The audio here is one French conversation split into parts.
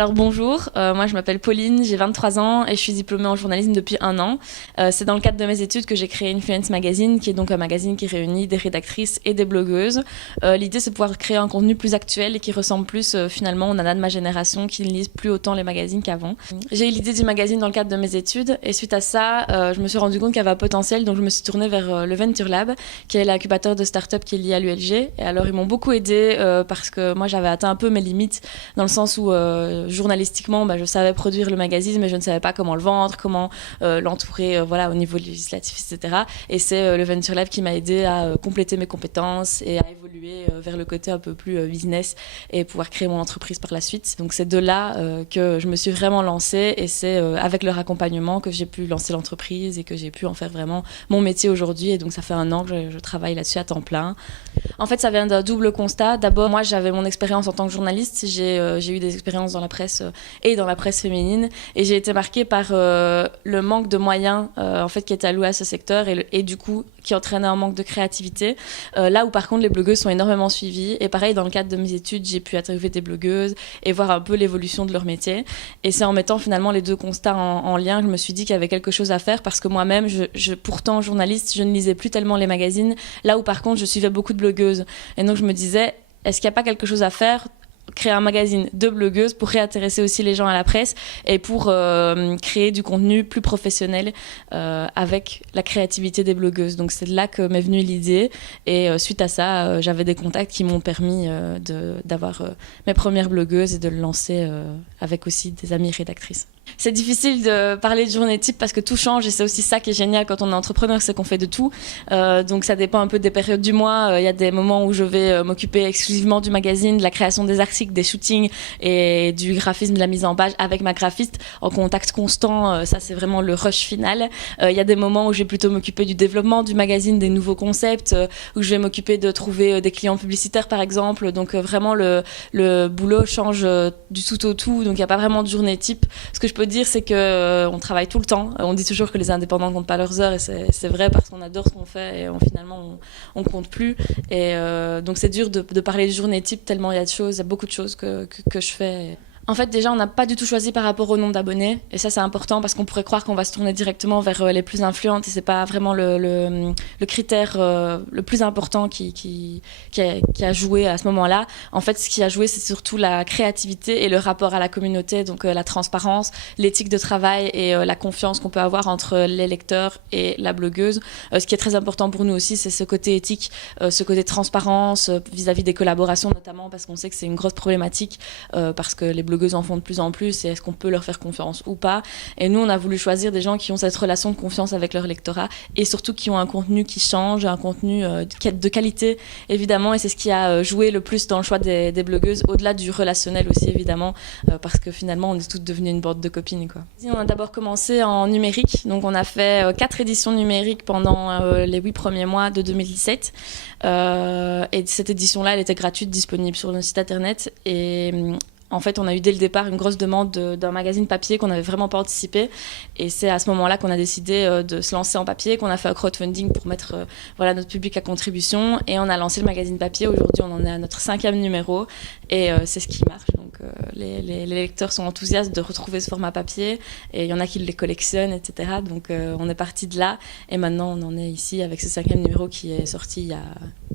Alors bonjour, moi je m'appelle Pauline, j'ai 23 ans et je suis diplômée en journalisme depuis 1 an. C'est dans le cadre de mes études que j'ai créé Influence Magazine, qui est donc un magazine qui réunit des rédactrices et des blogueuses. L'idée c'est de pouvoir créer un contenu plus actuel et qui ressemble plus finalement aux nanas de ma génération qui ne lisent plus autant les magazines qu'avant. J'ai eu l'idée du magazine dans le cadre de mes études et suite à ça, je me suis rendu compte qu'il y avait un potentiel, donc je me suis tournée vers le Venture Lab, qui est l'incubateur de start-up qui est lié à l'ULG. Et alors ils m'ont beaucoup aidée parce que moi j'avais atteint un peu mes limites dans le sens où journalistiquement, je savais produire le magazine, mais je ne savais pas comment le vendre, comment l'entourer au niveau législatif, etc. Et c'est le Venture Lab qui m'a aidé à compléter mes compétences et à évoluer vers le côté un peu plus business et pouvoir créer mon entreprise par la suite. Donc c'est de là que je me suis vraiment lancée et c'est avec leur accompagnement que j'ai pu lancer l'entreprise et que j'ai pu en faire vraiment mon métier aujourd'hui. Et donc ça fait 1 an que je travaille là-dessus à temps plein. En fait, ça vient d'un double constat. D'abord, moi, j'avais mon expérience en tant que journaliste. J'ai eu des expériences dans la presse et dans la presse féminine. Et j'ai été marquée par le manque de moyens en fait, qui était alloué à ce secteur et du coup, qui entraînait un manque de créativité. Là où, par contre, les blogueuses sont énormément suivies. Et pareil, dans le cadre de mes études, j'ai pu interviewer des blogueuses et voir un peu l'évolution de leur métier. Et c'est en mettant finalement les deux constats en lien que je me suis dit qu'il y avait quelque chose à faire parce que moi-même, pourtant journaliste, je ne lisais plus tellement les magazines. Là où, par contre, je suivais beaucoup de blogueuses. Et donc, je me disais, est-ce qu'il n'y a pas quelque chose à faire ? Créer un magazine de blogueuses pour réintéresser aussi les gens à la presse et pour créer du contenu plus professionnel avec la créativité des blogueuses. Donc c'est de là que m'est venue l'idée et suite à ça, j'avais des contacts qui m'ont permis d'avoir mes premières blogueuses et de le lancer avec aussi des amies rédactrices. C'est difficile de parler de journée type parce que tout change et c'est aussi ça qui est génial quand on est entrepreneur, c'est qu'on fait de tout. Donc ça dépend un peu des périodes du mois. Il y a des moments où je vais m'occuper exclusivement du magazine, de la création des articles, des shootings et du graphisme, de la mise en page avec ma graphiste en contact constant. Ça c'est vraiment le rush final. Il y a des moments où je vais plutôt m'occuper du développement du magazine, des nouveaux concepts, où je vais m'occuper de trouver des clients publicitaires par exemple. Donc vraiment le boulot change du tout au tout. Donc il n'y a pas vraiment de journée type. Ce que je peux dire, c'est qu'on travaille tout le temps. On dit toujours que les indépendants ne comptent pas leurs heures et c'est vrai parce qu'on adore ce qu'on fait et finalement on compte plus. Et donc c'est dur de parler de journée type tellement il y a de choses, il y a beaucoup de choses que je fais. En fait, déjà, on n'a pas du tout choisi par rapport au nombre d'abonnés. Et ça, c'est important parce qu'on pourrait croire qu'on va se tourner directement vers les plus influentes. Et ce n'est pas vraiment le critère le plus important qui a joué à ce moment-là. En fait, ce qui a joué, c'est surtout la créativité et le rapport à la communauté. Donc, la transparence, l'éthique de travail et la confiance qu'on peut avoir entre les lecteurs et la blogueuse. Ce qui est très important pour nous aussi, c'est ce côté éthique, ce côté transparence vis-à-vis des collaborations, notamment parce qu'on sait que c'est une grosse problématique parce que les blogueuses en font de plus en plus et est-ce qu'on peut leur faire confiance ou pas. Et nous, on a voulu choisir des gens qui ont cette relation de confiance avec leur lectorat et surtout qui ont un contenu qui change, un contenu de qualité, évidemment. Et c'est ce qui a joué le plus dans le choix des blogueuses, au-delà du relationnel aussi, évidemment, parce que finalement, on est toutes devenues une bande de copines, quoi. On a d'abord commencé en numérique. Donc, on a fait 4 éditions numériques pendant les 8 premiers mois de 2017. Et cette édition-là, elle était gratuite, disponible sur notre site internet. Et en fait, on a eu dès le départ une grosse demande d'un magazine papier qu'on n'avait vraiment pas anticipé. Et c'est à ce moment-là qu'on a décidé de se lancer en papier, qu'on a fait un crowdfunding pour mettre notre public à contribution. Et on a lancé le magazine papier. Aujourd'hui, on en est à notre 5e numéro. Et c'est ce qui marche. Donc, les lecteurs sont enthousiastes de retrouver ce format papier. Et il y en a qui les collectionnent, etc. Donc, on est parti de là. Et maintenant, on en est ici avec ce 5e numéro qui est sorti il y a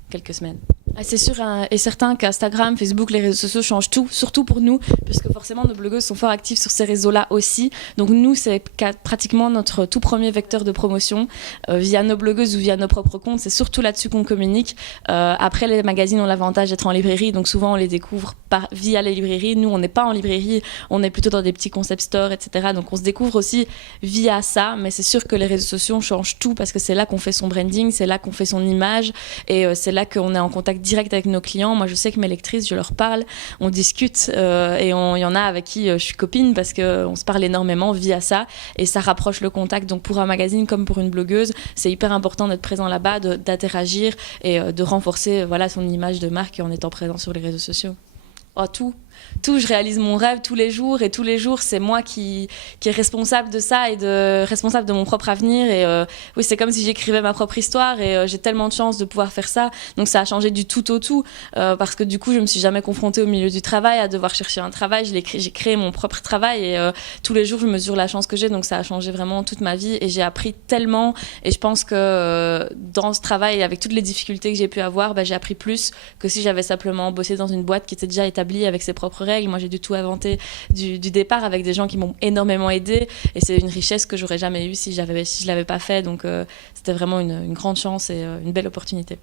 quelques semaines. C'est sûr et certain qu'Instagram, Facebook, les réseaux sociaux changent tout, surtout pour nous, puisque forcément nos blogueuses sont fort actives sur ces réseaux-là aussi. Donc nous, c'est pratiquement notre tout premier vecteur de promotion via nos blogueuses ou via nos propres comptes. C'est surtout là-dessus qu'on communique. Après, les magazines ont l'avantage d'être en librairie, donc souvent on les découvre via les librairies. Nous, on n'est pas en librairie, on est plutôt dans des petits concept stores, etc. Donc on se découvre aussi via ça, mais c'est sûr que les réseaux sociaux changent tout parce que c'est là qu'on fait son branding, c'est là qu'on fait son image et c'est là qu'on est en contact direct avec nos clients. Moi, je sais que mes lectrices, je leur parle, on discute et il y en a avec qui je suis copine parce qu'on se parle énormément via ça et ça rapproche le contact. Donc pour un magazine comme pour une blogueuse, c'est hyper important d'être présent là-bas, d'interagir et de renforcer son image de marque en étant présent sur les réseaux sociaux. Oh, tout. tout, je réalise mon rêve tous les jours et tous les jours, c'est moi qui est responsable de ça et responsable de mon propre avenir. Et oui, c'est comme si j'écrivais ma propre histoire et j'ai tellement de chance de pouvoir faire ça. Donc ça a changé du tout au tout parce que du coup, je me suis jamais confrontée au milieu du travail à devoir chercher un travail. J'ai créé mon propre travail et tous les jours, je mesure la chance que j'ai. Donc ça a changé vraiment toute ma vie et j'ai appris tellement. Et je pense que dans ce travail, avec toutes les difficultés que j'ai pu avoir, j'ai appris plus que si j'avais simplement bossé dans une boîte qui était déjà établie avec ses propres règles. Moi, j'ai du tout inventé du départ avec des gens qui m'ont énormément aidée et c'est une richesse que j'aurais jamais eue si je l'avais pas fait. Donc c'était vraiment une grande chance et une belle opportunité.